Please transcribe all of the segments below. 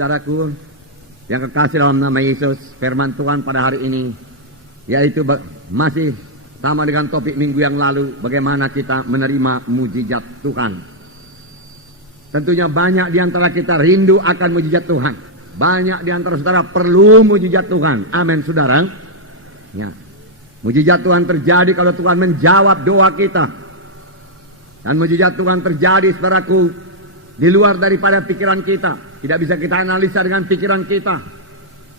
saudaraku yang kekasih dalam nama Yesus, firman Tuhan pada hari ini yaitu masih sama dengan topik minggu yang lalu, bagaimana kita menerima mujizat Tuhan. Tentunya banyak di antara kita rindu akan mujizat Tuhan. Banyak di antara saudara perlu mujizat Tuhan. Amin, saudara. Ya. Mujizat Tuhan terjadi kalau Tuhan menjawab doa kita. Dan mujizat Tuhan terjadi, saudaraku, di luar daripada pikiran kita. Tidak bisa kita analisa dengan pikiran kita.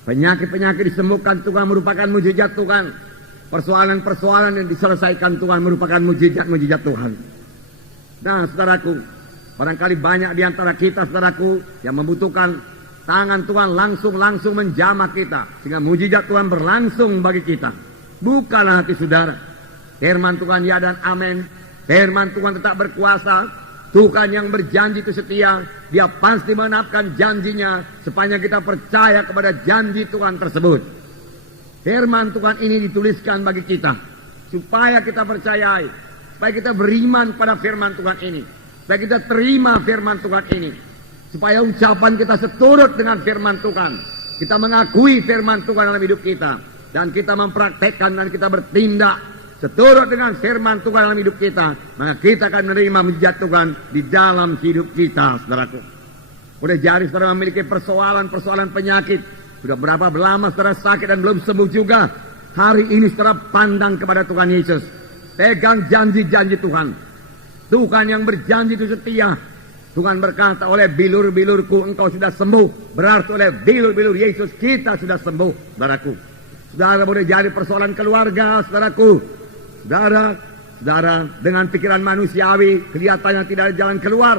Penyakit-penyakit disembuhkan Tuhan merupakan mujizat Tuhan. Persoalan-persoalan yang diselesaikan Tuhan merupakan mujizat-mujizat Tuhan. Nah, saudaraku, barangkali banyak di antara kita, saudaraku, yang membutuhkan tangan Tuhan langsung menjamah kita. Sehingga mujizat Tuhan berlangsung bagi kita. Bukalah hati saudara. Firman Tuhan ya dan amin. Firman Tuhan tetap berkuasa. Tuhan yang berjanji itu setia. Dia pasti menepati janjinya. Sepanjang kita percaya kepada janji Tuhan tersebut. Firman Tuhan ini dituliskan bagi kita. Supaya kita percayai. Supaya kita beriman pada firman Tuhan ini. Supaya kita terima firman Tuhan ini. Supaya ucapan kita seturut dengan firman Tuhan. Kita mengakui firman Tuhan dalam hidup kita. Dan kita mempraktekkan dan kita bertindak seturut dengan firman Tuhan dalam hidup kita. Maka kita akan menerima mujizat Tuhan di dalam hidup kita, saudaraku. Udah jadi saudara memiliki persoalan penyakit. Sudah berapa lama saudara sakit dan belum sembuh juga. Hari ini saudara pandang kepada Tuhan Yesus. Pegang janji-janji Tuhan. Tuhan yang berjanji itu setia. Tuhan berkata, oleh bilur-bilurku engkau sudah sembuh. Berarti oleh bilur-bilur Yesus kita sudah sembuh, saudaraku. Saudara boleh jadi persoalan keluarga, saudaraku. Saudara dengan pikiran manusiawi kelihatannya tidak ada jalan keluar.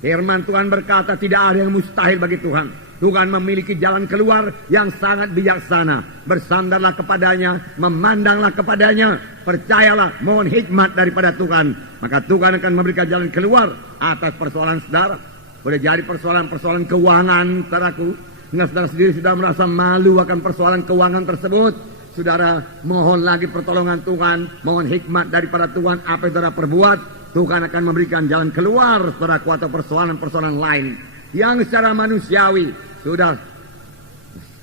Firman Tuhan berkata tidak ada yang mustahil bagi Tuhan. Tuhan memiliki jalan keluar yang sangat bijaksana. Bersandarlah kepadanya, memandanglah kepadanya, percayalah, mohon hikmat daripada Tuhan. Maka Tuhan akan memberikan jalan keluar atas persoalan saudara. Boleh jadi persoalan-persoalan keuangan, saudaraku. Hingga saudara sendiri sudah merasa malu akan persoalan keuangan tersebut. Saudara mohon lagi pertolongan Tuhan, mohon hikmat daripada Tuhan. Apa yang saudara perbuat, Tuhan akan memberikan jalan keluar, saudaraku, atau persoalan-persoalan lain yang secara manusiawi sudah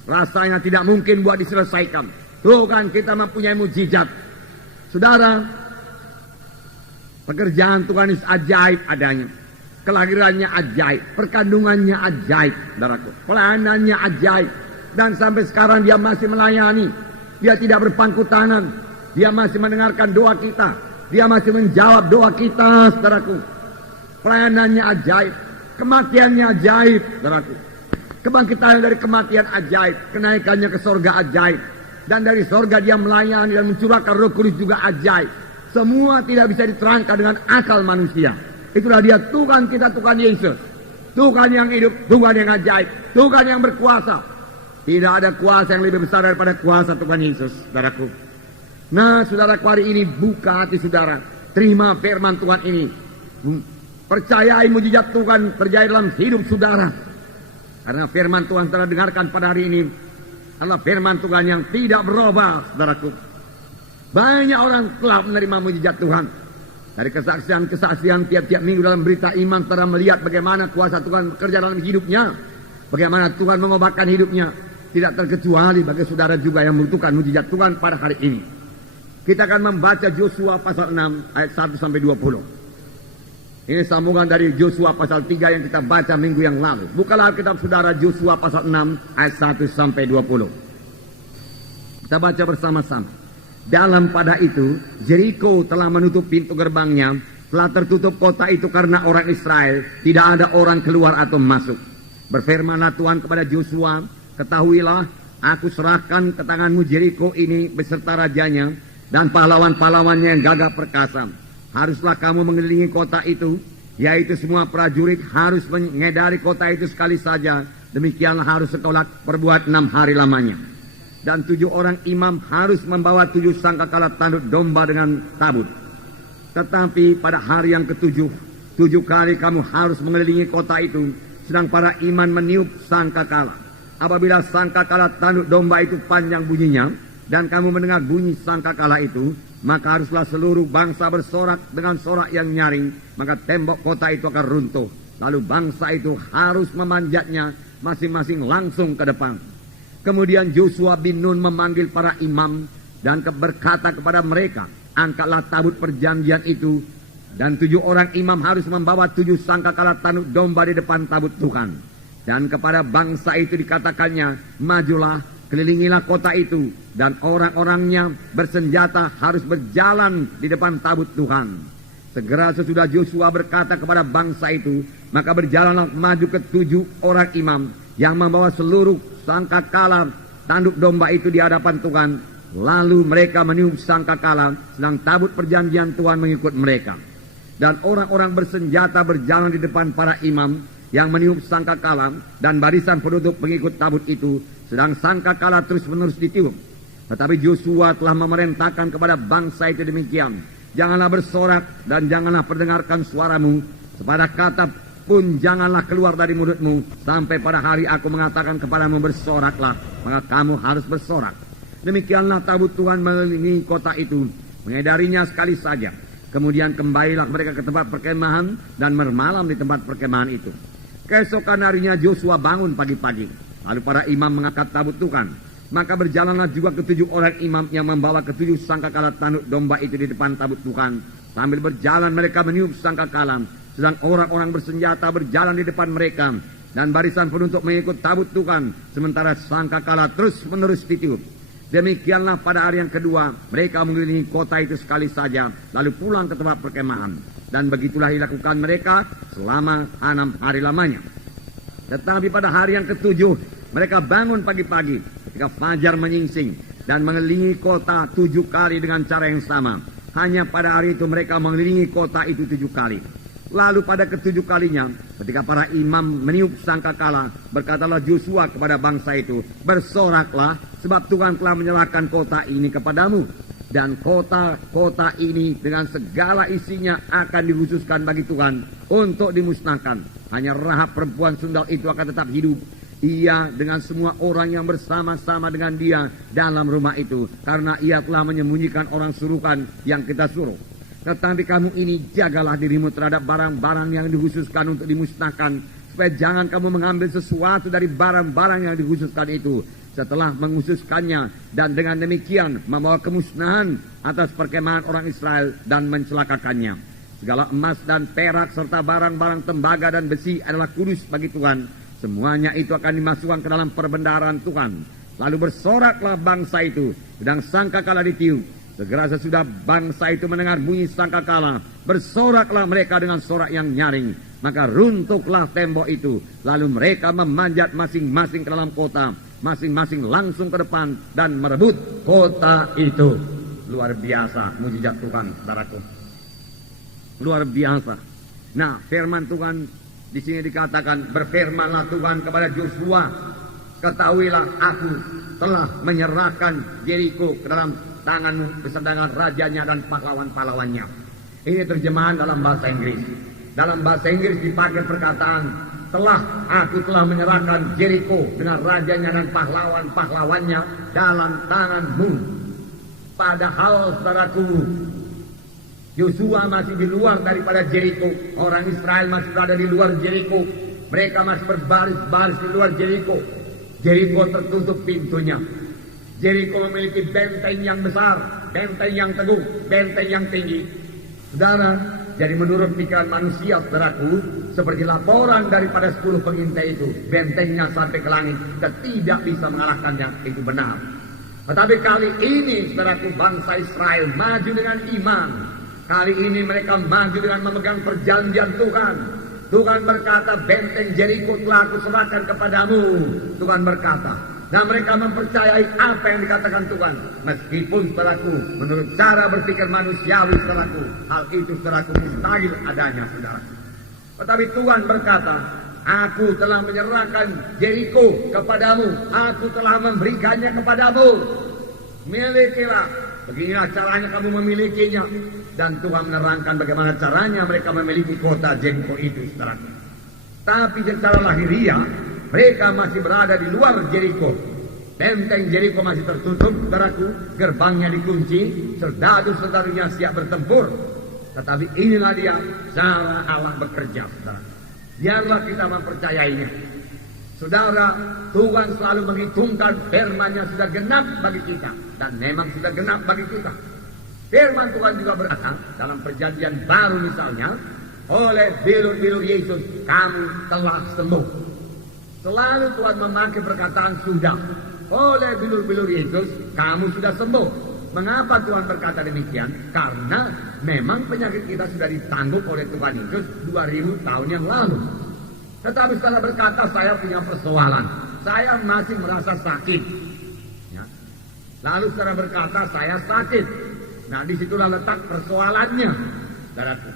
rasanya tidak mungkin buat diselesaikan. Tuhan kita mempunyai mujizat. Saudara, pekerjaan Tuhan itu ajaib adanya. Kelahirannya ajaib, perkandungannya ajaib, saudaraku. Pelayanannya ajaib. Dan sampai sekarang dia masih melayani. Dia tidak berpangku tangan. Dia masih mendengarkan doa kita. Dia masih menjawab doa kita, saudaraku. Pelayanannya ajaib. Kematiannya ajaib, saudaraku. Kebangkitan dari kematian ajaib. Kenaikannya ke sorga ajaib. Dan dari sorga dia melayani dan mencurahkan Roh Kudus juga ajaib. Semua tidak bisa diterangkan dengan akal manusia. Itulah dia Tuhan kita, Tuhan Yesus. Tuhan yang hidup, Tuhan yang ajaib. Tuhan yang berkuasa. Tidak ada kuasa yang lebih besar daripada kuasa Tuhan Yesus, saudaraku. Nah, saudaraku, hari ini buka hati saudara. Terima firman Tuhan ini. Percayai mujizat Tuhan terjadi dalam hidup saudara. Karena firman Tuhan telah dengarkan pada hari ini adalah firman Tuhan yang tidak berubah, saudaraku. Banyak orang telah menerima mujizat Tuhan. Dari kesaksian-kesaksian tiap-tiap minggu dalam berita iman, saudara melihat bagaimana kuasa Tuhan bekerja dalam hidupnya. Bagaimana Tuhan mengobatkan hidupnya. Tidak terkecuali bagi saudara juga yang membutuhkan mujizat Tuhan pada hari ini. Kita akan membaca Yosua pasal 6 ayat 1 sampai 20. Ini sambungan dari Yosua pasal 3 yang kita baca minggu yang lalu. Bukalah Alkitab saudara, Yosua pasal 6 ayat 1 sampai 20. Kita baca bersama-sama. Dalam pada itu, Jericho telah menutup pintu gerbangnya. Telah tertutup kota itu karena orang Israel. Tidak ada orang keluar atau masuk. Berfirmanlah Tuhan kepada Yosua, ketahuilah, aku serahkan ke tanganmu Jericho ini beserta rajanya dan pahlawan-pahlawannya yang gagah perkasa. Haruslah kamu mengelilingi kota itu, yaitu semua prajurit harus mengedari kota itu sekali saja. Demikianlah harus engkau perbuat 6 hari lamanya. Dan 7 orang imam harus membawa 7 sangkakala tanduk domba dengan tabut. Tetapi pada hari yang ke-7, 7 kali kamu harus mengelilingi kota itu, sedang para imam meniup sangkakala. Apabila sangkakala tanduk domba itu panjang bunyinya, dan kamu mendengar bunyi sangkakala itu, maka haruslah seluruh bangsa bersorak dengan sorak yang nyaring, maka tembok kota itu akan runtuh. Lalu bangsa itu harus memanjatnya masing-masing langsung ke depan. Kemudian Yosua bin Nun memanggil para imam dan berkata kepada mereka, angkatlah tabut perjanjian itu, dan 7 orang imam harus membawa 7 sangkakala tanduk domba di depan tabut Tuhan. Dan kepada bangsa itu dikatakannya, majulah, kelilingilah kota itu, dan orang-orangnya bersenjata harus berjalan di depan tabut Tuhan. Segera sesudah Yosua berkata kepada bangsa itu, maka berjalanlah maju ke 7 orang imam yang membawa seluruh sangkakala tanduk domba itu di hadapan Tuhan. Lalu mereka meniup sangkakala, sedang tabut perjanjian Tuhan mengikut mereka. Dan orang-orang bersenjata berjalan di depan para imam yang meniup sangkakala, dan barisan penutup pengikut tabut itu, sedang sangkakala terus-menerus ditiup. Tetapi Yosua telah memerintahkan kepada bangsa itu demikian, janganlah bersorak dan janganlah perdengarkan suaramu, sepada kata pun janganlah keluar dari mulutmu, sampai pada hari aku mengatakan kepadamu bersoraklah, maka kamu harus bersorak. Demikianlah tabut Tuhan mengelilingi kota itu, mengedarinya sekali saja. Kemudian kembalilah mereka ke tempat perkemahan dan bermalam di tempat perkemahan itu. Keesokan harinya Yosua bangun pagi-pagi, lalu para imam mengangkat tabut Tuhan. Maka berjalanlah juga ke 7 orang imam yang membawa ke 7 sangkakala tanduk domba itu di depan tabut Tuhan. Sambil berjalan mereka meniup sangkakala, sedang orang-orang bersenjata berjalan di depan mereka, dan barisan penutup mengikut tabut Tuhan, sementara sangkakala terus-menerus ditiup. Demikianlah pada hari yang kedua mereka mengelilingi kota itu sekali saja, lalu pulang ke tempat perkemahan. Dan begitulah dilakukan mereka selama 6 hari lamanya. Tetapi pada hari yang ke-7 mereka bangun pagi-pagi ketika fajar menyingsing dan mengelilingi kota 7 kali dengan cara yang sama. Hanya pada hari itu mereka mengelilingi kota itu 7 kali. Lalu pada ke-7 kalinya, ketika para imam meniup sangkakala, berkatalah Yosua kepada bangsa itu, bersoraklah, sebab Tuhan telah menyerahkan kota ini kepadamu. Dan kota ini dengan segala isinya akan dikhususkan bagi Tuhan untuk dimusnahkan. Hanya Rahab perempuan sundal itu akan tetap hidup, ia dengan semua orang yang bersama-sama dengan dia dalam rumah itu, karena ia telah menyembunyikan orang suruhan yang kita suruh. Tetapi kamu ini jagalah dirimu terhadap barang-barang yang dikhususkan untuk dimusnahkan, supaya jangan kamu mengambil sesuatu dari barang-barang yang dikhususkan itu setelah mengkhususkannya, dan dengan demikian membawa kemusnahan atas perkemahan orang Israel dan mencelakakannya. Segala emas dan perak serta barang-barang tembaga dan besi adalah kudus bagi Tuhan. Semuanya itu akan dimasukkan ke dalam perbendaharaan Tuhan. Lalu bersoraklah bangsa itu, sedang sangkakala ditiup. Segera sesudah bangsa itu mendengar bunyi sangkakala, bersoraklah mereka dengan sorak yang nyaring. Maka runtuhlah tembok itu, lalu mereka memanjat masing-masing ke dalam kota, masing-masing langsung ke depan dan merebut kota itu. Luar biasa mujizat Tuhan, saudaraku. Luar biasa. Nah, firman Tuhan di sini dikatakan, berfirmanlah Tuhan kepada Yosua, ketahuilah aku telah menyerahkan Yeriko ke dalam tanganmu beserta dengan rajanya dan pahlawan-pahlawannya. Ini terjemahan dalam bahasa Inggris. Dalam bahasa Inggris dipakai perkataan, aku telah menyerahkan Yeriko dengan rajanya dan pahlawan-pahlawannya dalam tanganmu. Padahal saudaraku, Yosua masih di luar daripada Yeriko. Orang Israel masih berada di luar Yeriko. Mereka masih berbaris-baris di luar Yeriko. Yeriko tertutup pintunya. Yeriko memiliki benteng yang besar, benteng yang teguh, benteng yang tinggi. Saudara, jadi menurut pikiran manusia, saudaraku, seperti laporan daripada 10 pengintai itu, bentengnya sampai ke langit dan tidak bisa mengalahkannya, itu benar. Tetapi kali ini, saudaraku, bangsa Israel maju dengan iman. Kali ini mereka maju dengan memegang perjanjian Tuhan. Tuhan berkata, benteng Yeriko telah aku serahkan kepadamu. Tuhan berkata, dan mereka mempercayai apa yang dikatakan Tuhan. Meskipun saudaraku, menurut cara berpikir manusiawi saudaraku, hal itu saudaraku mustahil adanya saudaraku. Tetapi Tuhan berkata, aku telah menyerahkan Yeriko kepadamu. Aku telah memberikannya kepadamu. Milikilah. Beginilah caranya kamu memilikinya. Dan Tuhan menerangkan bagaimana caranya mereka memiliki kota Yeriko itu saudaraku. Tapi secara lahiriah, mereka masih berada di luar Yeriko. Benteng Yeriko masih tertutup, saudaraku. Gerbangnya dikunci, serdadu-serdadunya siap bertempur. Tetapi inilah dia cara Allah bekerja, saudara. Biarlah kita mempercayainya. Saudara, Tuhan selalu menghitungkan firman-Nya sudah genap bagi kita. Dan memang sudah genap bagi kita. Firman Tuhan juga berkata dalam perjanjian baru misalnya, oleh bilur-bilur Yesus kamu telah sembuh. Selalu Tuhan memakai perkataan sudah. Oleh bilur-bilur Yesus kamu sudah sembuh. Mengapa Tuhan berkata demikian? Karena memang penyakit kita sudah ditanggung oleh Tuhan Yesus 2000 tahun yang lalu. Tetapi setelah berkata saya punya persoalan, saya masih merasa sakit ya. Lalu setelah berkata saya sakit. Nah disitulah letak persoalannya, saudaraku.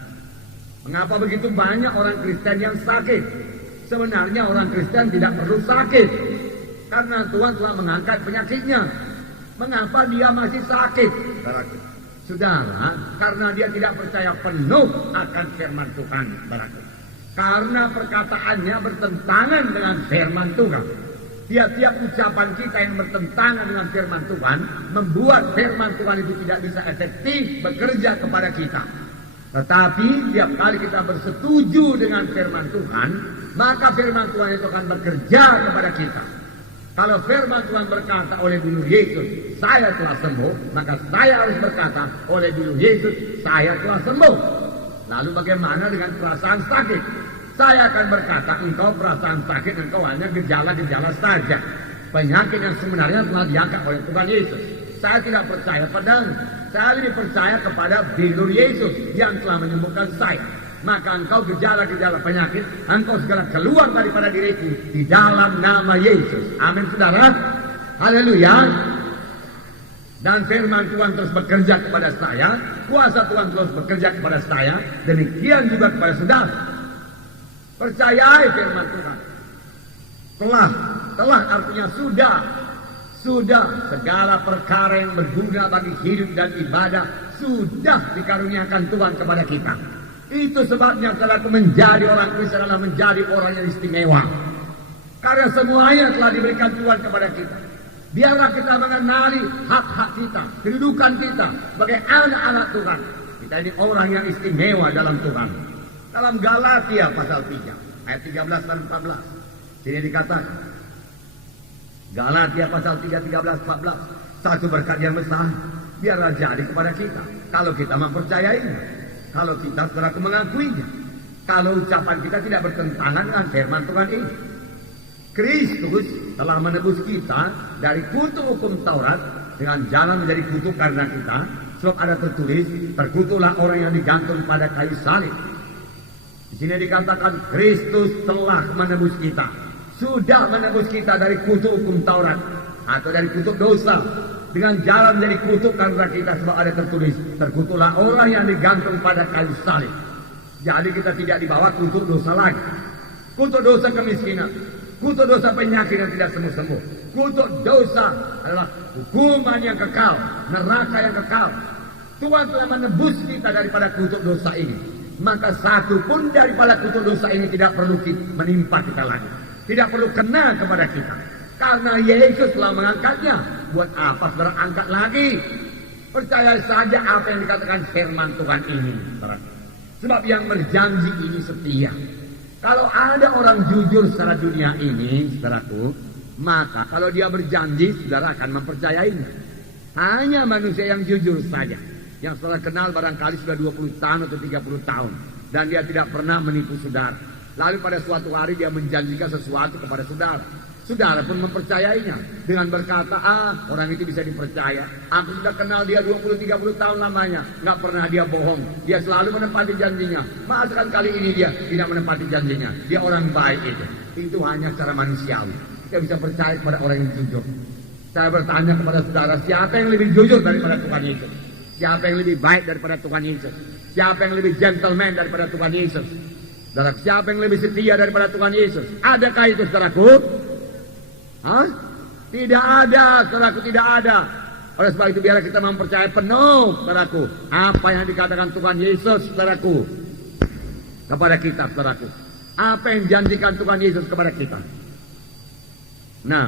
Mengapa begitu banyak orang Kristen yang sakit? Sebenarnya orang Kristen tidak perlu sakit, karena Tuhan telah mengangkat penyakitnya. Mengapa dia masih sakit? Saudara, karena dia tidak percaya penuh akan firman Tuhan. Karena perkataannya bertentangan dengan firman Tuhan. Tiap-tiap ucapan kita yang bertentangan dengan firman Tuhan membuat firman Tuhan itu tidak bisa efektif bekerja kepada kita. Tetapi tiap kali kita bersetuju dengan firman Tuhan, maka firman Tuhan itu akan bekerja kepada kita. Kalau firman Tuhan berkata oleh bilur Yesus, saya telah sembuh, maka saya harus berkata oleh bilur Yesus, saya telah sembuh. Lalu bagaimana dengan perasaan sakit? Saya akan berkata, engkau perasaan sakit, engkau hanya gejala-gejala saja. Penyakit yang sebenarnya telah diangkat oleh Tuhan Yesus. Saya tidak percaya padamu. Saya lebih percaya kepada bilur Yesus yang telah menyembuhkan saya. Maka engkau gejala-gejala penyakit, engkau segala keluar daripada diriku di dalam nama Yesus. Amin, saudara. Haleluya. Dan firman Tuhan terus bekerja kepada saya, kuasa Tuhan terus bekerja kepada saya, demikian juga kepada saudara. Percayai firman Tuhan. Telah artinya sudah segala perkara yang berguna bagi hidup dan ibadah sudah dikaruniakan Tuhan kepada kita. Itu sebabnya setelah aku menjadi orang Kristen adalah menjadi orang yang istimewa. Karena semuanya telah diberikan Tuhan kepada kita. Biarlah kita mengenali hak-hak kita, kedudukan kita sebagai anak-anak Tuhan. Kita ini orang yang istimewa dalam Tuhan. Dalam Galatia pasal 3 ayat 13 dan 14 sini dikatakan, Galatia pasal 3, 13, 14, satu berkat yang besar biarlah jadi kepada kita kalau kita mempercayainya, kalau kita saudaraku mengakuinya, kalau ucapan kita tidak bertentangan dengan firman Tuhan ini. Kristus telah menebus kita dari kutuk hukum Taurat dengan jalan menjadi kutuk karena kita, sebab ada tertulis, terkutuklah orang yang digantung pada kayu salib. Di sini dikatakan Kristus telah menebus kita, sudah menebus kita dari kutuk hukum Taurat atau dari kutuk dosa dengan jalan menjadi kutuk karena kita, sebab ada tertulis, terkutuklah orang yang digantung pada kayu salib. Jadi kita tidak dibawa kutuk dosa lagi, kutuk dosa kemiskinan, kutuk dosa penyakit yang tidak sembuh-sembuh. Kutuk dosa adalah hukuman yang kekal, neraka yang kekal. Tuhan telah menebus kita daripada kutuk dosa ini. Maka satu pun daripada kutuk dosa ini tidak perlu menimpa kita lagi, tidak perlu kena kepada kita, karena Yesus telah mengangkatnya. Buat apa saudara angkat lagi? Percaya saja apa yang dikatakan firman Tuhan ini, sebab yang berjanji ini setia. Kalau ada orang jujur secara dunia ini, saudaraku, maka kalau dia berjanji, saudara akan mempercayainya. Hanya manusia yang jujur saja, yang saudara kenal barangkali sudah 20 tahun atau 30 tahun, dan dia tidak pernah menipu saudara. Lalu pada suatu hari dia menjanjikan sesuatu kepada saudara. Saudara pun mempercayainya dengan berkata, orang itu bisa dipercaya. Aku sudah kenal dia 20-30 tahun lamanya, nggak pernah dia bohong. Dia selalu menepati janjinya. Masakan kali ini dia tidak menepati janjinya. Dia orang baik itu. Itu hanya secara manusiawi. Kita bisa percaya kepada orang yang jujur. Saya bertanya kepada saudara, siapa yang lebih jujur daripada Tuhan Yesus? Siapa yang lebih baik daripada Tuhan Yesus? Siapa yang lebih gentleman daripada Tuhan Yesus? Saudara, siapa yang lebih setia daripada Tuhan Yesus? Adakah itu, saudaraku? Hah? Tidak ada, saudaraku, tidak ada. Oleh sebab itu biarlah kita mempercayai penuh, saudaraku, apa yang dikatakan Tuhan Yesus, saudaraku, kepada kita, saudaraku. Apa yang janjikan Tuhan Yesus kepada kita. Nah,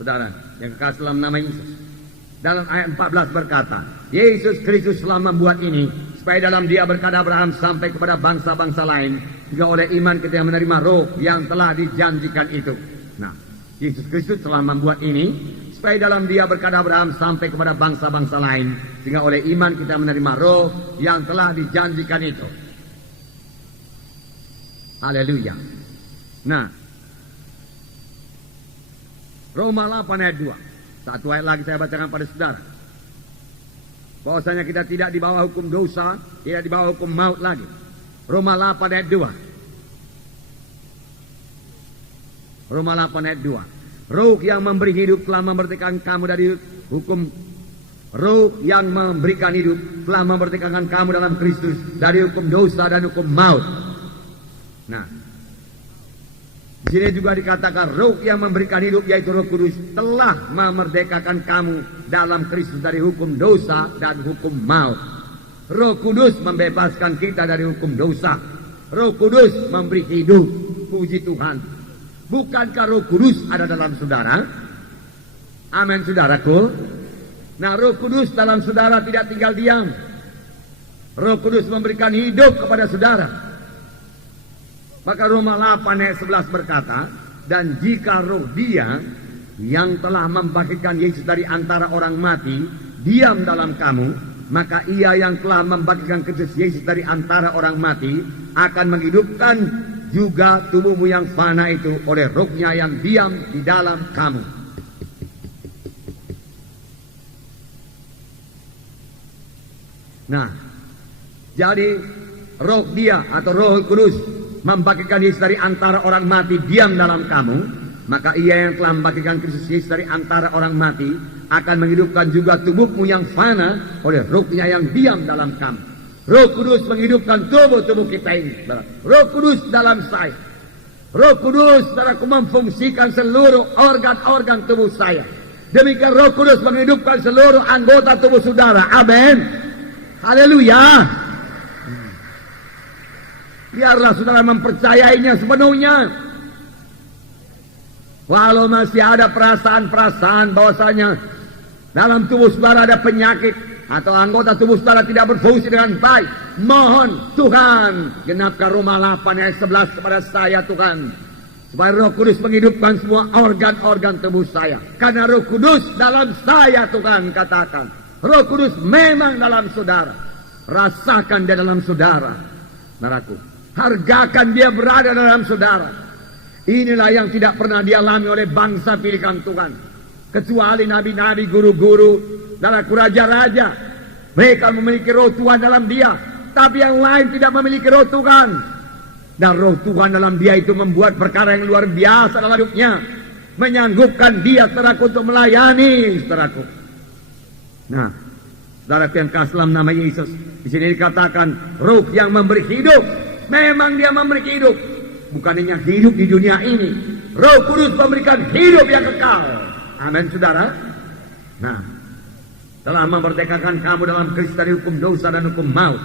saudara, yang kekasih dalam nama Yesus. dalam ayat 14 berkata, Yesus Kristus telah membuat ini supaya dalam Dia berkata Abraham sampai kepada bangsa-bangsa lain, juga oleh iman kita yang menerima roh yang telah dijanjikan itu. Nah, Yesus Kristus telah membuat ini supaya dalam Dia berkata Abraham sampai kepada bangsa-bangsa lain, sehingga oleh iman kita menerima roh yang telah dijanjikan itu. Haleluya. Nah, Roma 8 ayat 2. Satu ayat lagi saya bacakan pada saudara. Bahwasanya kita tidak di bawah hukum dosa, tidak di bawah hukum maut lagi. Roma 8 ayat 2. Roma 8 ayat 2. Roh yang memberi hidup telah memerdekakan kamu dari hukum. Roh yang memberikan hidup telah memerdekakan kamu dalam Kristus dari hukum dosa dan hukum maut. Nah, di sini juga dikatakan roh yang memberikan hidup yaitu Roh Kudus telah memerdekakan kamu dalam Kristus dari hukum dosa dan hukum maut. Roh Kudus membebaskan kita dari hukum dosa. Roh Kudus memberi hidup. Puji Tuhan. Bukankah Roh Kudus ada dalam saudara? Amin, saudaraku. Nah, Roh Kudus dalam saudara tidak tinggal diam. Roh Kudus memberikan hidup kepada saudara. Maka Roma 8 ayat 11 berkata, dan jika roh Dia yang telah membangkitkan Yesus dari antara orang mati diam dalam kamu, maka Ia yang telah membangkitkan Kristus Yesus dari antara orang mati akan menghidupkan juga tubuhmu yang fana itu oleh rohnya yang diam di dalam kamu. Nah, jadi roh Dia atau Roh Kudus membangkitkan Yesus dari antara orang mati diam dalam kamu, maka Ia yang telah membangkitkan Kristus Yesus dari antara orang mati akan menghidupkan juga tubuhmu yang fana oleh rohnya yang diam dalam kamu. Roh Kudus menghidupkan tubuh-tubuh kita ini. Roh Kudus dalam saya. Roh Kudus saudaraku memfungsikan seluruh organ-organ tubuh saya. Demikian Roh Kudus menghidupkan seluruh anggota tubuh saudara. Amin. Haleluya. Biarlah saudara mempercayainya sepenuhnya. Walau masih ada perasaan-perasaan bahwasanya dalam tubuh saudara ada penyakit atau anggota tubuh saudara tidak berfungsi dengan baik, mohon Tuhan genapkan Roma 8 ayat 11 kepada saya Tuhan, supaya Roh Kudus menghidupkan semua organ-organ tubuh saya. Karena Roh Kudus dalam saya, Tuhan katakan, Roh Kudus memang dalam saudara. Rasakan dia dalam saudara, saudaraku. Hargakan dia berada dalam saudara. Inilah yang tidak pernah dialami oleh bangsa pilihan Tuhan. Kecuali nabi-nabi, guru-guru, dan raja-raja. Mereka memiliki roh Tuhan dalam dia. Tapi yang lain tidak memiliki roh Tuhan. Dan roh Tuhan dalam dia itu membuat perkara yang luar biasa dalam hidupnya. Menyanggupkan dia, saudaraku, untuk melayani, saudaraku. Nah, saudaraku yang kasih dalam nama Yesus. Di sini dikatakan roh yang memberi hidup. Memang dia memberi hidup. Bukan hanya hidup di dunia ini. Roh Kudus memberikan hidup yang kekal. Amin, saudara. Nah, telah memerdekakan kamu dalam Kristus dari hukum dosa dan hukum maut.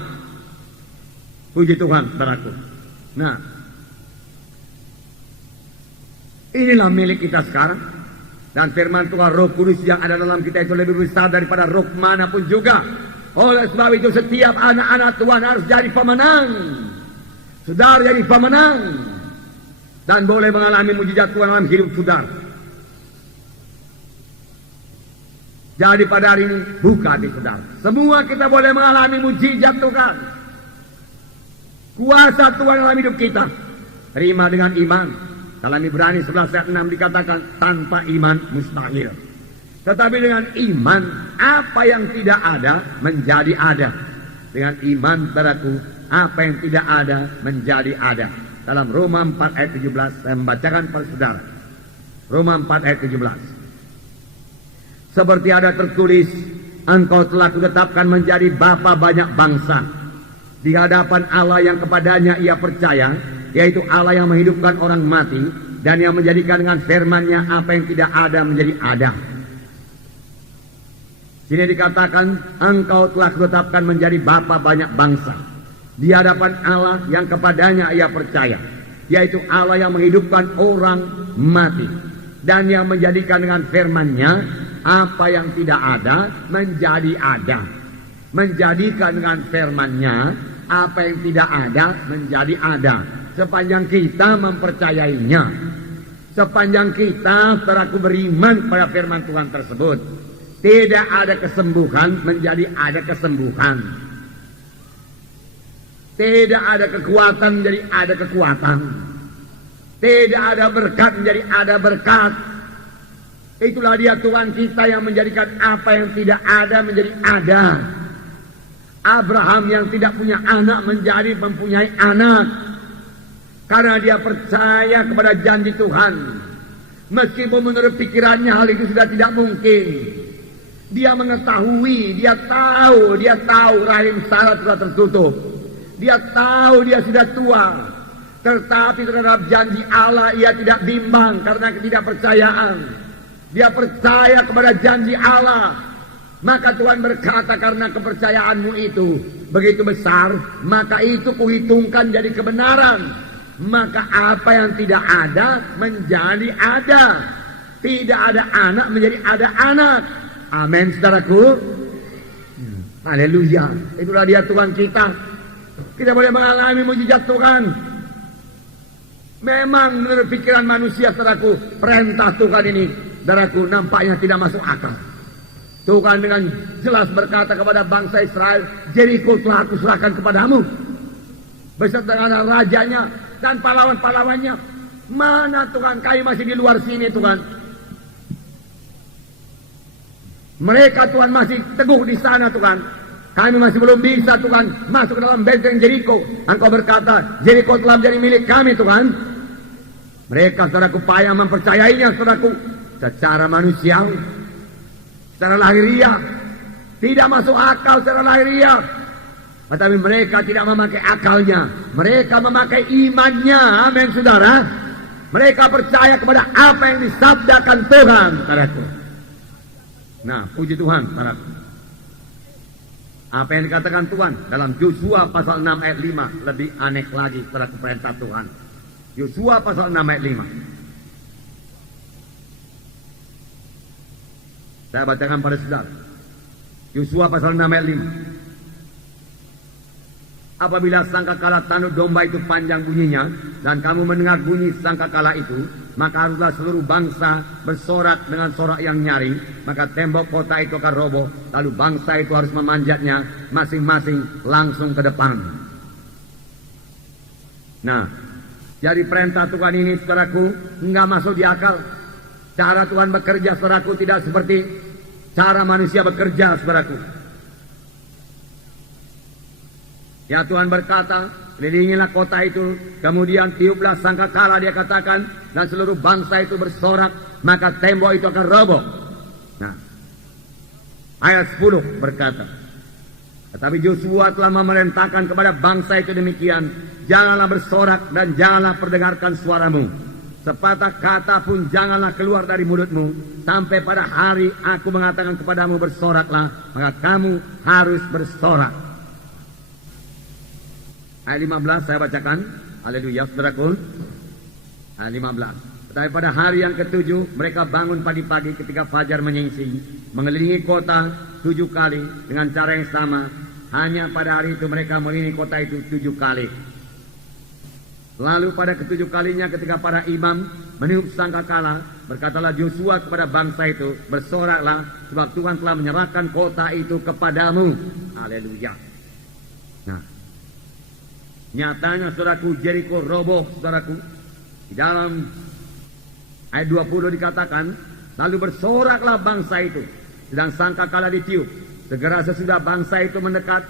Puji Tuhan, saudaraku. Nah, inilah milik kita sekarang. Dan firman Tuhan, Roh Kudus yang ada dalam kita itu lebih besar daripada roh manapun juga. Oleh sebab itu setiap anak-anak Tuhan harus jadi pemenang. Saudara jadi pemenang. Dan boleh mengalami mujizat Tuhan dalam hidup saudara. Jadi pada hari ini buka hati saudara. Semua kita boleh mengalami mujizat Tuhan. Kuasa Tuhan dalam hidup kita. Terima dengan iman. Dalam Ibrani 11 ayat 6 dikatakan tanpa iman mustahil. Tetapi dengan iman apa yang tidak ada menjadi ada. Dengan iman saudaraku, apa yang tidak ada menjadi ada. Dalam Roma 4 ayat 17 saya membacakan pada saudara. Roma 4 ayat 17. Seperti ada tertulis, engkau telah kutetapkan menjadi bapa banyak bangsa di hadapan Allah yang kepadanya ia percaya, yaitu Allah yang menghidupkan orang mati dan yang menjadikan dengan firman-Nya apa yang tidak ada menjadi ada. Sini dikatakan engkau telah kutetapkan menjadi bapa banyak bangsa di hadapan Allah yang kepadanya ia percaya, yaitu Allah yang menghidupkan orang mati dan yang menjadikan dengan firman-Nya apa yang tidak ada menjadi ada. Menjadikan dengan firman-Nya apa yang tidak ada menjadi ada. Sepanjang kita mempercayainya, sepanjang kita saudaraku beriman pada firman Tuhan tersebut, tidak ada kesembuhan menjadi ada kesembuhan. Tidak ada kekuatan menjadi ada kekuatan. Tidak ada berkat menjadi ada berkat. Itulah dia Tuhan kita yang menjadikan apa yang tidak ada menjadi ada. Abraham yang tidak punya anak menjadi mempunyai anak. Karena dia percaya kepada janji Tuhan. Meskipun menurut pikirannya hal itu sudah tidak mungkin. Dia mengetahui, dia tahu rahim Sarah sudah tertutup. Dia tahu dia sudah tua. Tetapi terhadap janji Allah ia tidak bimbang karena ketidakpercayaan. Dia percaya kepada janji Allah. Maka Tuhan berkata, karena kepercayaanmu itu begitu besar, maka itu kuhitungkan jadi kebenaran. Maka apa yang tidak ada menjadi ada. Tidak ada anak menjadi ada anak. Amin, saudaraku. Haleluya. Itulah dia Tuhan kita. Kita boleh mengalami mujizat Tuhan. Memang menurut pikiran manusia, saudaraku, perintah Tuhan ini, saudaraku, nampaknya tidak masuk akal. Tuhan dengan jelas berkata kepada bangsa Israel, Jericho telah aku serahkan kepadamu, beserta dengan rajanya dan pahlawan-pahlawannya. Mana Tuhan, kami masih di luar sini Tuhan. Mereka Tuhan masih teguh di sana Tuhan. Kami masih belum bisa Tuhan masuk ke dalam benteng Jericho. Engkau berkata, Jericho telah menjadi milik kami Tuhan. Mereka saudaraku payah mempercayainya saudaraku. Secara manusiawi, secara lahiriah, tidak masuk akal secara lahiriah. Tetapi mereka tidak memakai akalnya. Mereka memakai imannya. Amin saudara. Mereka percaya kepada apa yang disabdakan Tuhan, saudaraku. Nah, puji Tuhan, saudaraku. Apa yang dikatakan Tuhan dalam Yosua pasal 6 ayat 5 lebih aneh lagi, saudaraku, perintah Tuhan. Yosua pasal 6 ayat 5. Saya bacakan pada saudara. Yosua pasal 6 ayat 5. Apabila sangkakala tanduk domba itu panjang bunyinya, dan kamu mendengar bunyi sangkakala itu, maka haruslah seluruh bangsa bersorak dengan sorak yang nyaring, maka tembok kota itu akan roboh, lalu bangsa itu harus memanjatnya masing-masing langsung ke depan. Nah, jadi perintah Tuhan ini, saudaraku, enggak masuk di akal. Cara Tuhan bekerja, saudaraku, tidak seperti cara manusia bekerja, saudaraku. Ya, Tuhan berkata, kelilingilah kota itu, kemudian tiuplah sangkakala, dia katakan, dan seluruh bangsa itu bersorak, maka tembok itu akan roboh. Nah, ayat 10 berkata, tetapi Yosua telah memerintahkan kepada bangsa itu demikian, janganlah bersorak dan janganlah perdengarkan suaramu. Sepatah kata pun janganlah keluar dari mulutmu, sampai pada hari aku mengatakan kepadamu bersoraklah, maka kamu harus bersorak. Ayat 15 saya bacakan. Haleluya, saudaraku. Ayat 15. Tetapi pada hari yang ketujuh, mereka bangun pagi-pagi ketika fajar menyingsing, mengelilingi kota 7 kali dengan cara yang sama. Hanya pada hari itu mereka mengelilingi kota itu 7 kali. Lalu pada ke-7 kalinya ketika para imam meniup sangkakala, berkatalah Yosua kepada bangsa itu, bersoraklah, sebab Tuhan telah menyerahkan kota itu kepadamu. Haleluya. Nah, nyatanya saudaraku, Jericho roboh, saudaraku. Di dalam ayat 20 dikatakan, lalu bersoraklah bangsa itu, sedang sangkakala ditiup. Segera sesudah bangsa itu mendekat,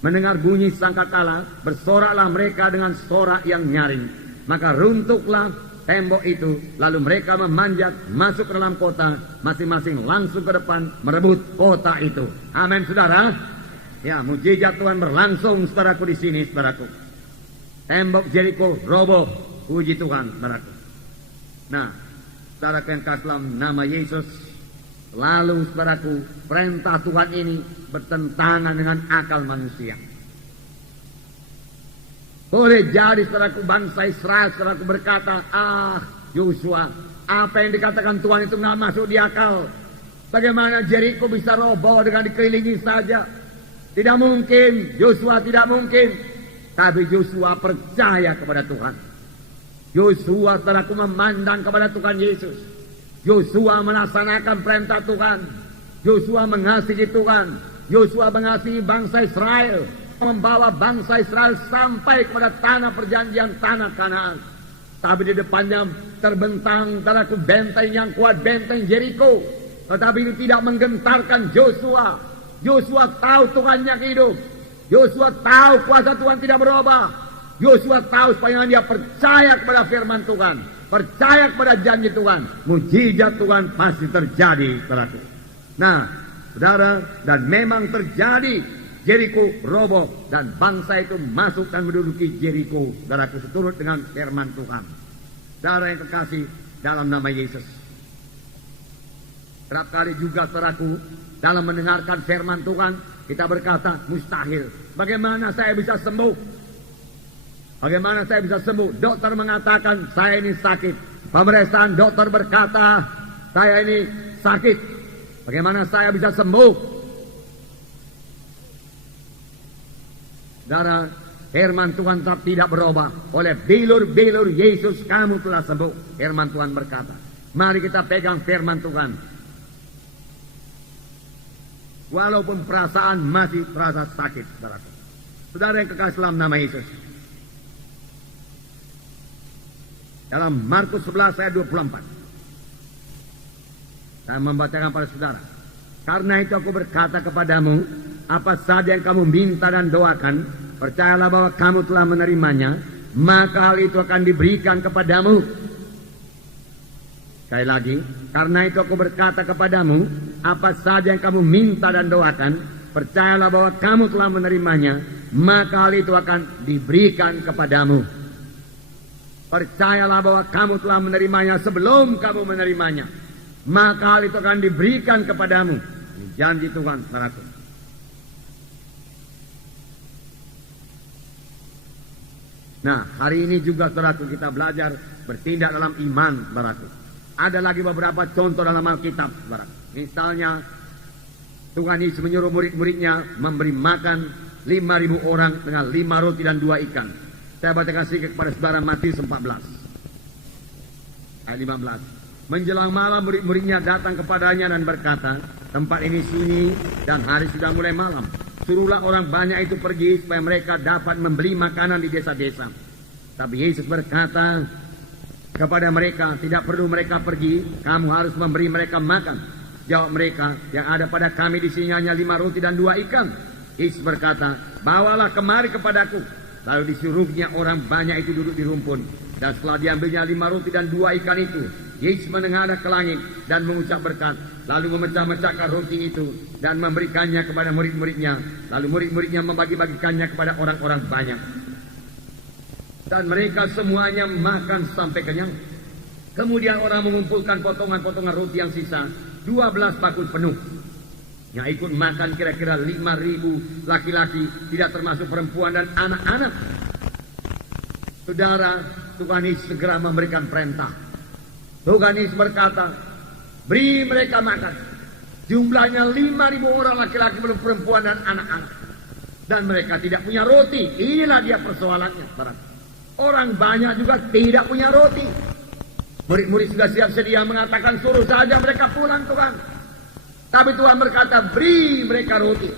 mendengar bunyi sangkakala, bersoraklah mereka dengan sorak yang nyaring. Maka runtuhlah tembok itu, lalu mereka memanjat masuk ke dalam kota, masing-masing langsung ke depan merebut kota itu. Amin, saudara. Ya, mujizat Tuhan berlangsung, saudaraku, di sini, saudaraku. Tembok Jericho roboh, puji Tuhan, saudaraku. Nah, saudaraku yang kasih dalam nama Yesus, lalu, saudaraku, perintah Tuhan ini bertentangan dengan akal manusia. Boleh jadi, saudaraku, bangsa Israel, saudaraku, berkata, Yosua, apa yang dikatakan Tuhan itu nggak masuk di akal. Bagaimana Jericho bisa roboh dengan dikelilingi saja? Tidak mungkin, Yosua tidak mungkin. Tapi Yosua percaya kepada Tuhan. Yosua saudaraku memandang kepada Tuhan Yesus. Yosua melaksanakan perintah Tuhan. Yosua mengasihi Tuhan. Yosua mengasihi bangsa Israel. Membawa bangsa Israel sampai kepada tanah perjanjian, tanah Kanaan. Tapi di depannya terbentang saudaraku benteng yang kuat, benteng Jericho. Tetapi itu tidak menggentarkan Yosua. Yosua tahu Tuhan yang hidup. Yosua tahu kuasa Tuhan tidak berubah. Yosua tahu supaya dia percaya kepada firman Tuhan, percaya kepada janji Tuhan, mujizat Tuhan pasti terjadi, saudaraku. Nah, saudara, dan memang terjadi. Jericho roboh dan bangsa itu masuk dan menduduki Jericho, saudaraku, seturut dengan firman Tuhan. Saudara yang kekasih dalam nama Yesus. Kerap kali juga, saudaraku, dalam mendengarkan firman Tuhan, kita berkata mustahil. Bagaimana saya bisa sembuh? Bagaimana saya bisa sembuh? Dokter mengatakan saya ini sakit. Pemeriksaan dokter berkata saya ini sakit. Bagaimana saya bisa sembuh? Saudara, firman Tuhan tetap tidak berubah. Oleh bilur-bilur Yesus kamu telah sembuh. Firman Tuhan berkata. Mari kita pegang firman Tuhan. Walaupun perasaan masih terasa sakit, saudara. Saudara yang kekasih dalam nama Yesus. Dalam Markus 11 ayat 24. Saya membacakan pada saudara. Karena itu aku berkata kepadamu, apa saja yang kamu minta dan doakan, percayalah bahwa kamu telah menerimanya, maka hal itu akan diberikan kepadamu. Sekali lagi, karena itu aku berkata kepadamu, apa saja yang kamu minta dan doakan, percayalah bahwa kamu telah menerimanya, maka hal itu akan diberikan kepadamu. Percayalah bahwa kamu telah menerimanya sebelum kamu menerimanya, maka hal itu akan diberikan kepadamu. Ini janji Tuhan, saudaraku. Nah, hari ini juga, saudaraku, kita belajar bertindak dalam iman, saudaraku. Ada lagi beberapa contoh dalam Alkitab, saudaraku. Misalnya, Tuhan Yesus menyuruh murid-muridnya memberi makan 5.000 orang dengan 5 roti dan 2 ikan. Saya bacakan sedikit kepada saudara Matius 14 ayat 15. Menjelang malam murid-muridnya datang kepadanya dan berkata, tempat ini sunyi dan hari sudah mulai malam. Suruhlah orang banyak itu pergi supaya mereka dapat membeli makanan di desa-desa. Tapi Yesus berkata kepada mereka, tidak perlu mereka pergi, kamu harus memberi mereka makan. Jawab mereka, yang ada pada kami di sini hanya 5 roti dan 2 ikan. Yesus berkata, bawalah kemari kepadaku. Lalu disuruhnya orang banyak itu duduk di rumpun. Dan setelah diambilnya 5 roti dan 2 ikan itu, Yesus menengadah ke langit dan mengucap berkat. Lalu memecah-mecahkan roti itu dan memberikannya kepada murid-muridnya. Lalu murid-muridnya membagi-bagikannya kepada orang-orang banyak. Dan mereka semuanya makan sampai kenyang. Kemudian orang mengumpulkan potongan-potongan roti yang sisa, 12 bakul penuh. Yang ikut makan kira-kira 5.000 laki-laki, tidak termasuk perempuan dan anak-anak. Saudara, Tuhan Yesus segera memberikan perintah. Tuhan Yesus berkata, beri mereka makan. Jumlahnya 5.000 orang laki-laki, belum perempuan dan anak-anak. Dan mereka tidak punya roti. Inilah dia persoalannya. Orang banyak juga tidak punya roti. Murid-murid sudah siap sedia mengatakan, suruh saja mereka pulang, Tuhan. Tapi Tuhan berkata, beri mereka roti.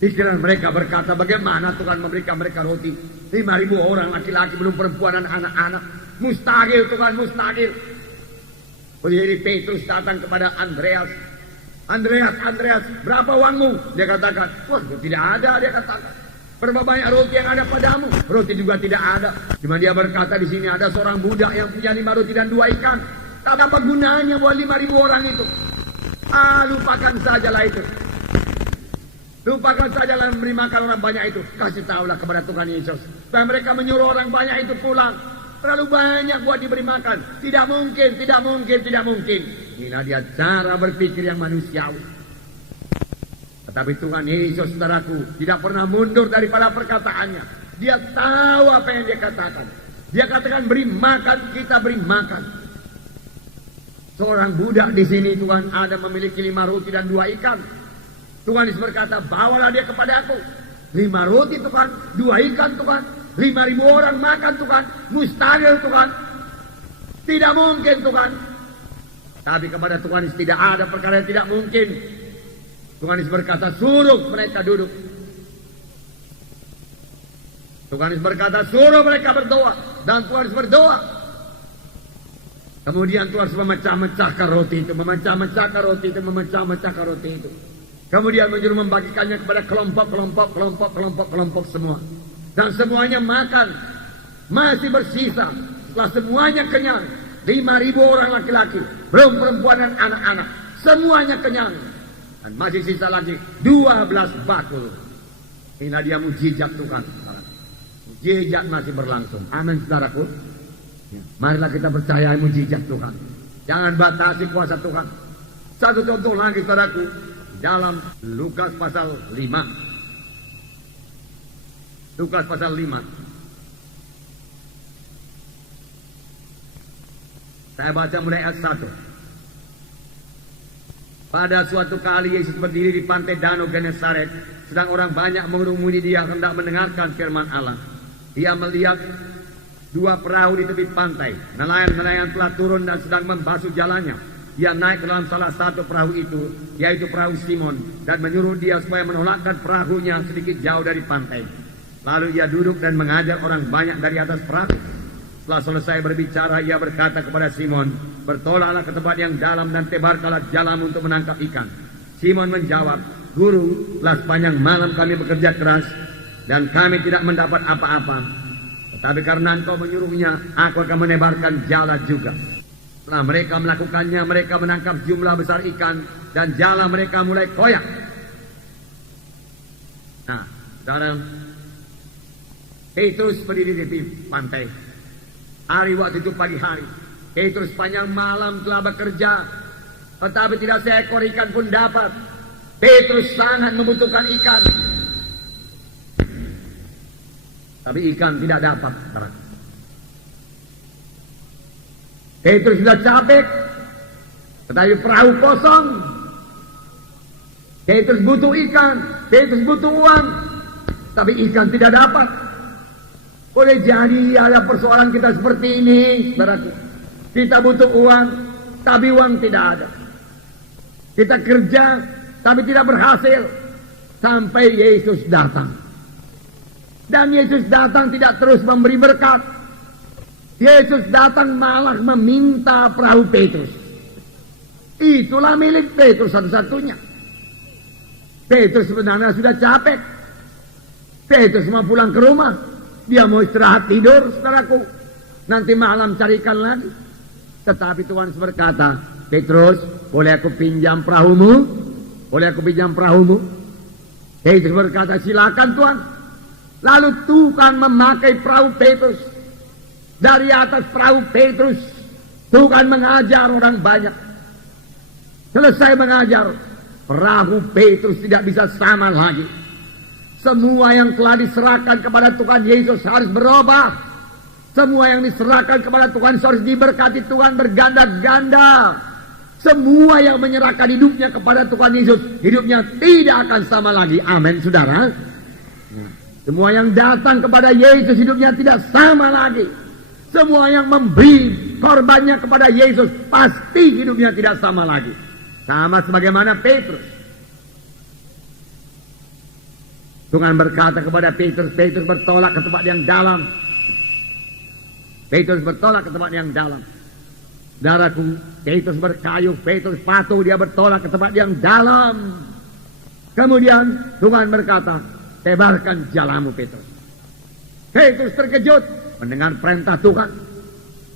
Pikiran mereka berkata, bagaimana Tuhan memberikan mereka roti? 5.000 orang laki-laki, belum perempuan dan anak-anak. Mustahil, Tuhan, mustahil. Jadi Petrus datang kepada Andreas. Andreas, berapa uangmu? Dia katakan, wah, tidak ada, dia katakan. Berapa banyak roti yang ada padamu? Roti juga tidak ada. Cuma dia berkata, di sini ada seorang budak yang punya 5 roti dan 2 ikan. Tak apa gunanya buat 5.000 orang itu. Lupakan sajalah itu. Lupakan sajalah memberi makan orang banyak itu. Kasih tahulah kepada Tuhan Yesus. Dan mereka menyuruh orang banyak itu pulang. Terlalu banyak buat diberi makan. Tidak mungkin, tidak mungkin, tidak mungkin. Inilah dia cara berpikir yang manusiawi. Tetapi Tuhan Yesus, saudaraku, tidak pernah mundur daripada perkataannya. Dia tahu apa yang dia katakan. Dia katakan beri makan, kita beri makan. seorang budak di sini Tuhan ada memiliki 5 roti dan 2 ikan. Tuhan Yesus berkata, bawalah dia kepada aku. 5 roti Tuhan, 2 ikan Tuhan, 5.000 orang makan Tuhan, mustahil Tuhan. Tidak mungkin Tuhan. Tapi kepada Tuhan Yesus tidak ada perkara yang tidak mungkin. Tuhan Yesus berkata, suruh mereka duduk. Tuhan Yesus berkata, suruh mereka berdoa. Dan Tuhan Yesus berdoa. Kemudian Tuhan Yesus memecah-mecahkan roti itu, memecah-mecahkan roti itu, memecah-mecahkan roti itu. Kemudian menyuruh membagikannya kepada kelompok semua. Dan semuanya makan. Masih bersisa. Setelah semuanya kenyang. 5.000 orang laki-laki. Belum perempuan dan anak-anak. Semuanya kenyang. Dan masih sisa lagi 12 bakul. Inilah dia mujizat Tuhan. Mujizat masih berlangsung. Amin saudaraku. Marilah kita percaya mujizat Tuhan. Jangan batasi kuasa Tuhan. Satu contoh lagi saudaraku. Dalam Lukas pasal 5. Lukas pasal 5. Saya baca mulai ayat 1. Pada suatu kali Yesus berdiri di pantai Danau Genesaret. Sedang orang banyak mengerumuni dia hendak mendengarkan firman Allah. Dia melihat 2 perahu di tepi pantai. Nelayan-nelayan telah turun dan sedang membasuh jalannya. Dia naik ke dalam salah satu perahu itu, yaitu perahu Simon, dan menyuruh dia supaya menolakkan perahunya sedikit jauh dari pantai. Lalu ia duduk dan mengajar orang banyak dari atas perahu. Setelah selesai berbicara, ia berkata kepada Simon, bertolaklah ke tempat yang dalam dan tebarkanlah jalanmu untuk menangkap ikan. Simon menjawab, Guru, telah sepanjang malam kami bekerja keras dan kami tidak mendapat apa-apa. Tetapi karena engkau menyuruhnya, aku akan menebarkan jala juga. Setelah mereka melakukannya, mereka menangkap jumlah besar ikan dan jala mereka mulai koyak. Nah, sekarang Petrus berdiri di pantai. Hari waktu itu pagi hari. Petrus sepanjang malam telah bekerja, tetapi tidak seekor ikan pun dapat. Petrus sangat membutuhkan ikan, tapi ikan tidak dapat. Petrus sudah capek, tetapi perahu kosong. Petrus butuh ikan, Petrus butuh uang, tapi ikan tidak dapat. Boleh jadi ada persoalan kita seperti ini, saudaraku. Kita butuh uang, tapi uang tidak ada. Kita kerja, tapi tidak berhasil. Sampai Yesus datang. Dan Yesus datang tidak terus memberi berkat. Yesus datang malah meminta perahu Petrus. Itulah milik Petrus satu-satunya. Petrus sebenarnya sudah capek. Petrus mau pulang ke rumah. Dia mau istirahat tidur, saudaraku. Nanti malam carikan lagi. Tetapi Tuhan berkata, Petrus, boleh aku pinjam perahumu? Boleh aku pinjam perahumu? Petrus berkata, silakan Tuhan. Lalu Tuhan memakai perahu Petrus. Dari atas perahu Petrus, Tuhan mengajar orang banyak. Selesai mengajar, perahu Petrus tidak bisa sama lagi. Semua yang telah diserahkan kepada Tuhan Yesus harus berubah. Semua yang diserahkan kepada Tuhan harus diberkati Tuhan berganda-ganda. Semua yang menyerahkan hidupnya kepada Tuhan Yesus, hidupnya tidak akan sama lagi. Amin, saudara. Semua yang datang kepada Yesus, hidupnya tidak sama lagi. Semua yang memberi korbannya kepada Yesus, pasti hidupnya tidak sama lagi. Sama sebagaimana Petrus. Tuhan berkata kepada Petrus, Petrus bertolak ke tempat yang dalam. Petrus bertolak ke tempat yang dalam. Saudaraku, Petrus berkayuh, Petrus patuh, dia bertolak ke tempat yang dalam. Kemudian Tuhan berkata, tebarkan jalamu Petrus. Petrus terkejut mendengar perintah Tuhan.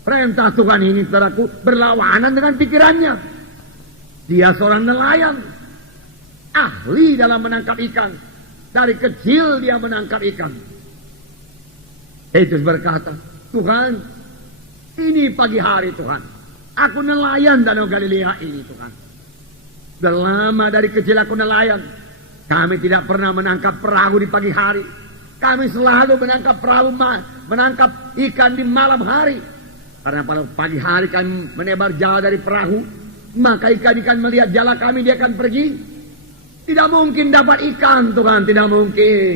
Perintah Tuhan ini, saudaraku, berlawanan dengan pikirannya. Dia seorang nelayan, ahli dalam menangkap ikan. Dari kecil dia menangkap ikan. Petrus berkata, Tuhan, ini pagi hari Tuhan. Aku nelayan Danau Galilea ini Tuhan. Sudah lama dari kecil aku nelayan. Kami tidak pernah menangkap perahu di pagi hari. Kami selalu menangkap menangkap ikan di malam hari. Karena pada pagi hari kami menebar jala dari perahu, maka ikan-ikan melihat jala kami, dia akan pergi. Tidak mungkin dapat ikan, Tuhan, tidak mungkin.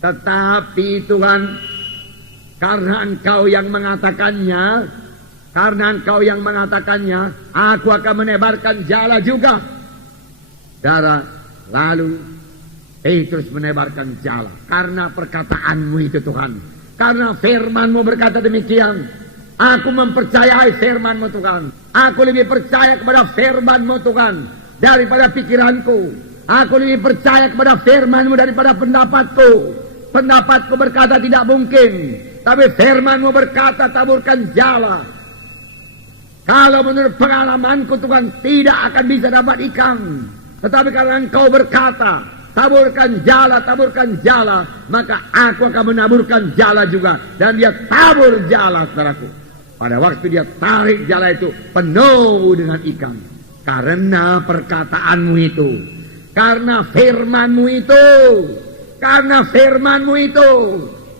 Tetapi Tuhan, karena Engkau yang mengatakannya, aku akan menebarkan jala juga. Lalu Petrus menebarkan jala karena perkataanmu itu, Tuhan. Karena firman-Mu berkata demikian. Aku mempercayai firman-Mu, Tuhan. Aku lebih percaya kepada firman-Mu, Tuhan, daripada pikiranku. Aku lebih percaya kepada firman-Mu daripada pendapatku. Pendapatku berkata tidak mungkin, tapi firman-Mu berkata taburkan jala. Kalau menurut pengalamanku, Tuhan, tidak akan bisa dapat ikan. Tetapi karena Engkau berkata taburkan jala, maka aku akan menaburkan jala juga. Dan dia tabur jala, saudaraku. Pada waktu dia tarik jala itu penuh dengan ikan. Karena perkataanmu itu, karena firman-Mu itu, karena firman-Mu itu,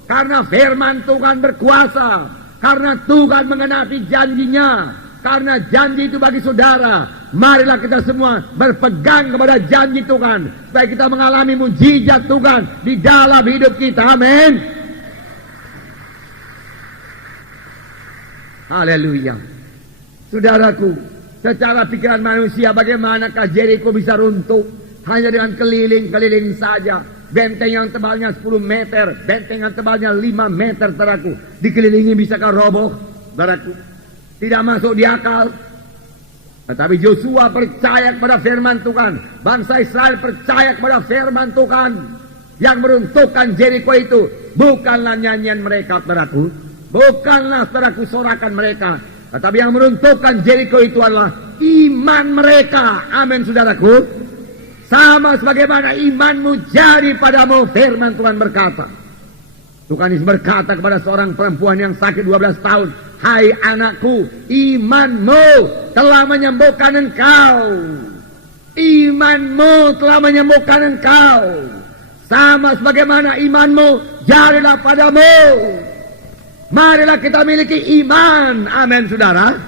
karena firman Tuhan berkuasa, karena Tuhan mengenapi janjinya, karena janji itu bagi saudara. Marilah kita semua berpegang kepada janji Tuhan, supaya kita mengalami mujizat Tuhan di dalam hidup kita. Amin. Haleluya. Saudaraku, secara pikiran manusia, bagaimanakah Jericho bisa runtuh hanya dengan keliling-keliling saja? Benteng yang tebalnya 10 meter, benteng yang tebalnya 5 meter, saudaraku, dikelilingi bisakah roboh? Saudaraku, tidak masuk di akal. Tetapi Yosua percaya kepada firman Tuhan. Bangsa Israel percaya kepada firman Tuhan. Yang meruntuhkan Jericho itu bukanlah nyanyian mereka, saudaraku. Bukanlah, saudaraku, sorakan mereka. Tetapi yang meruntuhkan Jericho itu adalah iman mereka. Amin, saudaraku. Sama sebagaimana imanmu jadi padamu, firman Tuhan berkata. Tuhan Yesus berkata kepada seorang perempuan yang sakit 12 tahun, hai anakku, imanmu telah menyembuhkan engkau. Imanmu telah menyembuhkan engkau. Sama sebagaimana imanmu, jadilah padamu. Marilah kita miliki iman. Amin, saudara.